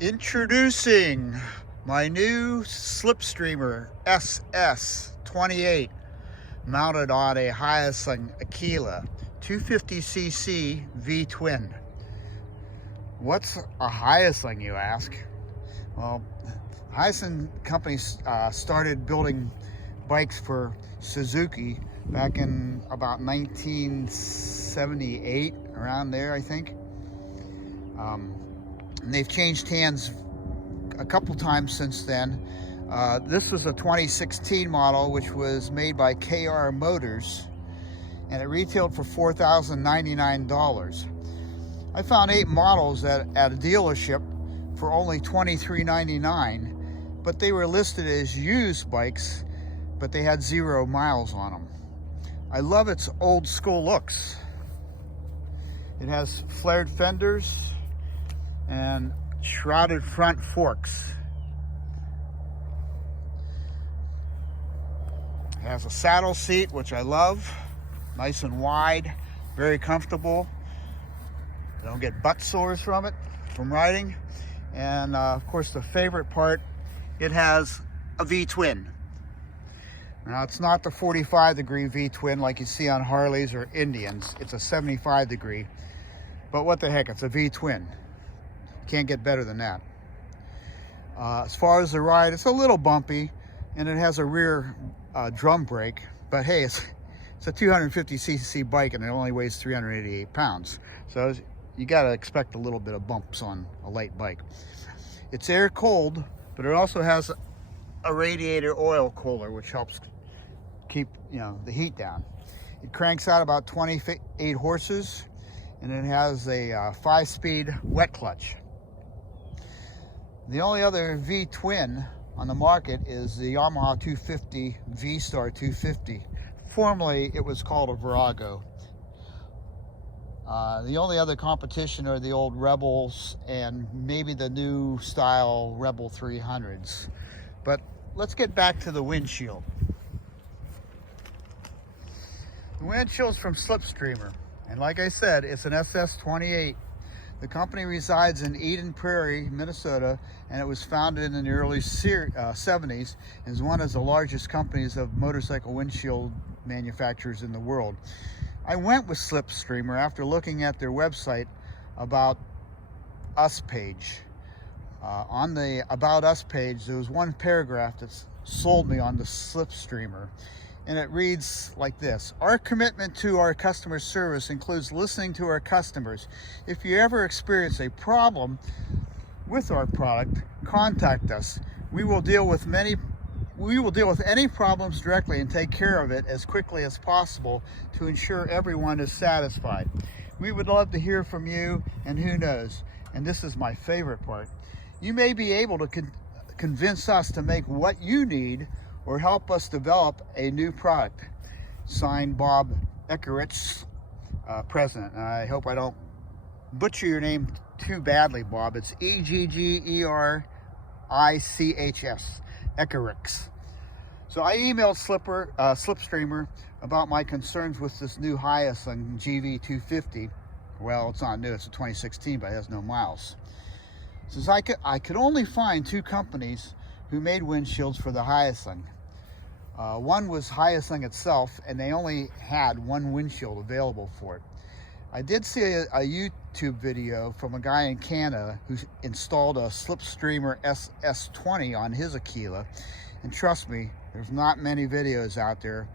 Introducing my new Slipstreamer SS28 mounted on a Hyosung Aquila 250cc V-twin. What's a Hyosung, you ask? Well, Hyosung company started building bikes for Suzuki back in about 1978, around there, I think. And they've changed hands a couple times since then. This was a 2016 model, which was made by KR Motors, and it retailed for $4,099. I found 8 models at a dealership for only $23.99, but they were listed as used bikes, but they had 0 miles on them. I love its old school looks. It has flared fenders and shrouded front forks. It has a saddle seat, which I love, nice and wide, very comfortable. I don't get butt sores from riding. And of course, the favorite part, it has a V-twin. Now, it's not the 45-degree V-twin like you see on Harleys or Indians. It's a 75-degree. But what the heck, it's a V-twin. Can't get better than that. As far as the ride, it's a little bumpy, and it has a rear drum brake. But hey, it's a 250cc bike, and it only weighs 388 pounds. So you got to expect a little bit of bumps on a light bike. It's air cooled, but it also has a radiator oil cooler, which helps keep the heat down. It cranks out about 28 horses, and it has a 5-speed wet clutch. The only other V-twin on the market is the Yamaha 250 V-Star 250. Formerly, it was called a Virago. The only other competition are the old Rebels and maybe the new style Rebel 300s. But let's get back to the windshield. The windshield's from Slipstreamer, and like I said, it's an SS28. The company resides in Eden Prairie, Minnesota, and it was founded in the early 70s and is one of the largest companies of motorcycle windshield manufacturers in the world. I went with Slipstreamer after looking at their website About Us page. On the About Us page, there was one paragraph that sold me on the Slipstreamer. And it reads like this: our commitment to our customer service includes listening to our customers. If you ever experience a problem with our product, contact us. We will deal with any problems directly and take care of it as quickly as possible to ensure everyone is satisfied. We would love to hear from you, and who knows, and this is my favorite part, you may be able to convince us to make what you need or help us develop a new product. Signed, Bob Eckerich, President. I hope I don't butcher your name too badly, Bob. It's Eggerichs, Eckerich. So I emailed Slipstreamer about my concerns with this new Hyosung GV250. Well, it's not new, it's a 2016, but it has no miles. Since I could only find 2 companies who made windshields for the Hyosung. One was Hyosung itself, and they only had 1 windshield available for it. I did see a YouTube video from a guy in Canada who installed a Slipstreamer SS20 on his Aquila, and trust me, there's not many videos out there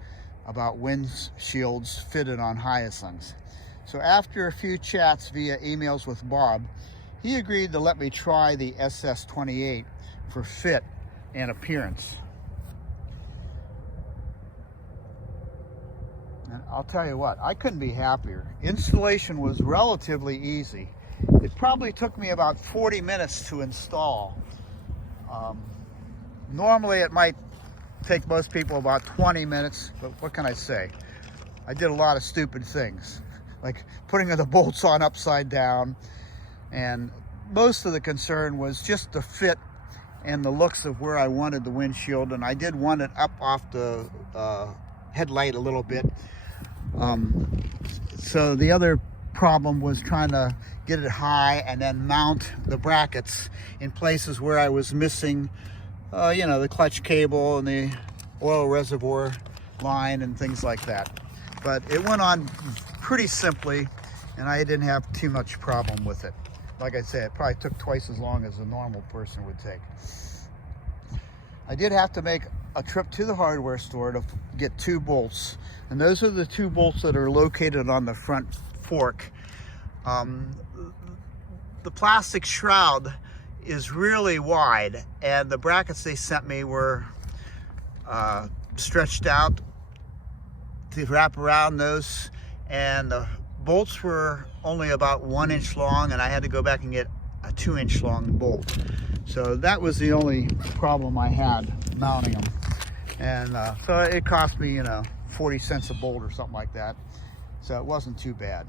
about windshields fitted on Hyosungs. So after a few chats via emails with Bob, he agreed to let me try the SS28 for fit and appearance. And I'll tell you what, I couldn't be happier. Installation was relatively easy. It probably took me about 40 minutes to install. Normally it might take most people about 20 minutes, but what can I say? I did a lot of stupid things, like putting the bolts on upside down, and most of the concern was just the fit and the looks of where I wanted the windshield, and I did want it up off the headlight a little bit. So the other problem was trying to get it high and then mount the brackets in places where I was missing, you know, the clutch cable and the oil reservoir line and things like that. But it went on pretty simply, and I didn't have too much problem with it. Like I said, it probably took twice as long as a normal person would take. I did have to make a trip to the hardware store to get 2 bolts, and those are the 2 bolts that are located on the front fork. The plastic shroud is really wide, and the brackets they sent me were stretched out to wrap around those, and the bolts were only about 1 inch long, and I had to go back and get a 2-inch long bolt. So that was the only problem I had mounting them. And so it cost me, you know, 40 cents a bolt or something like that. So it wasn't too bad.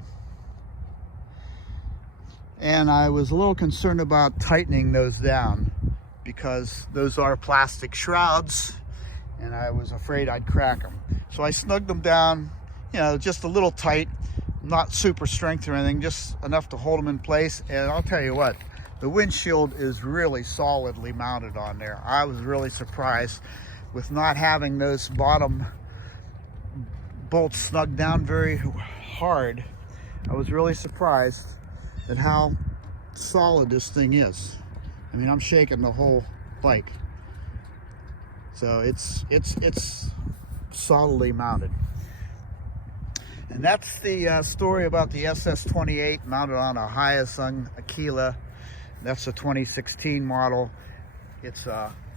And I was a little concerned about tightening those down because those are plastic shrouds, and I was afraid I'd crack them. So I snugged them down, you know, just a little tight, not super strength or anything, just enough to hold them in place. And I'll tell you what, the windshield is really solidly mounted on there. I was really surprised with not having those bottom bolts snugged down very hard. I was really surprised at how solid this thing is. I mean, I'm shaking the whole bike. So it's solidly mounted. And that's the story about the SS28 mounted on a Hyosung Aquila. That's a 2016 model. It's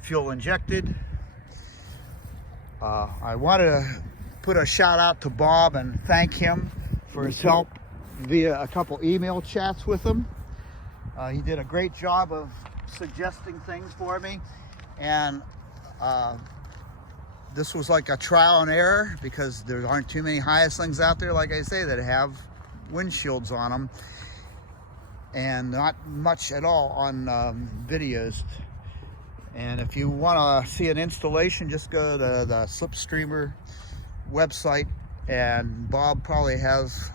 fuel injected. I wanted to put a shout out to Bob and thank him for his help via a couple email chats with him. He did a great job of suggesting things for me, and this was like a trial and error because there aren't too many Hyosungs out there, like I say, that have windshields on them, and not much at all on videos. And if you want to see an installation, just go to the Slipstreamer website, and Bob probably has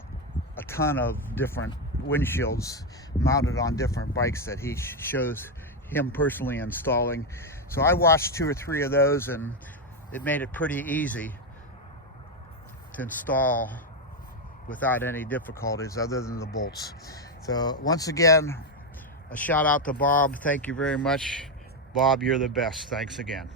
a ton of different windshields mounted on different bikes that he shows him personally installing. So I watched 2 or 3 of those, and it made it pretty easy to install without any difficulties other than the bolts. So once again, a shout out to Bob. Thank you very much. Bob, you're the best. Thanks again.